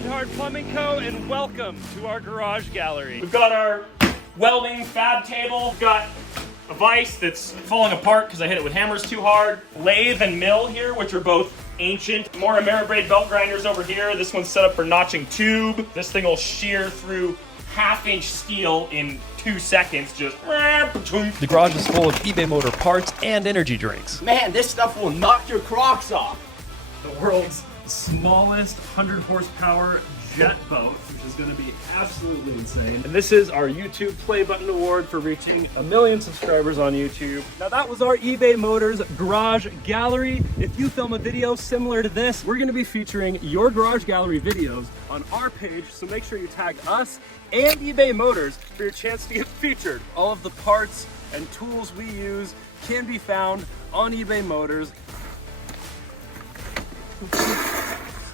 Grind Hard Plumbing Co. and welcome to our garage gallery. We've got our welding fab table. We've got a vise that's falling apart because I hit it with hammers too hard. Lathe and mill here, which are both ancient. More Ameribraid belt grinders over here. This one's set up for notching tube. This thing will shear through half-inch steel in 2 seconds, just. The garage is full of eBay motor parts and energy drinks. Man, this stuff will knock your Crocs off. The world's smallest 100 horsepower jet boat, which is going to be absolutely insane. And this is our YouTube Play Button Award for reaching 1 million subscribers on YouTube. Now that was our eBay Motors garage gallery. If you film a video similar to this, we're going to be featuring your garage gallery videos on our page, so make sure you tag us and eBay Motors for your chance to get featured. All of the parts and tools we use can be found on eBay Motors.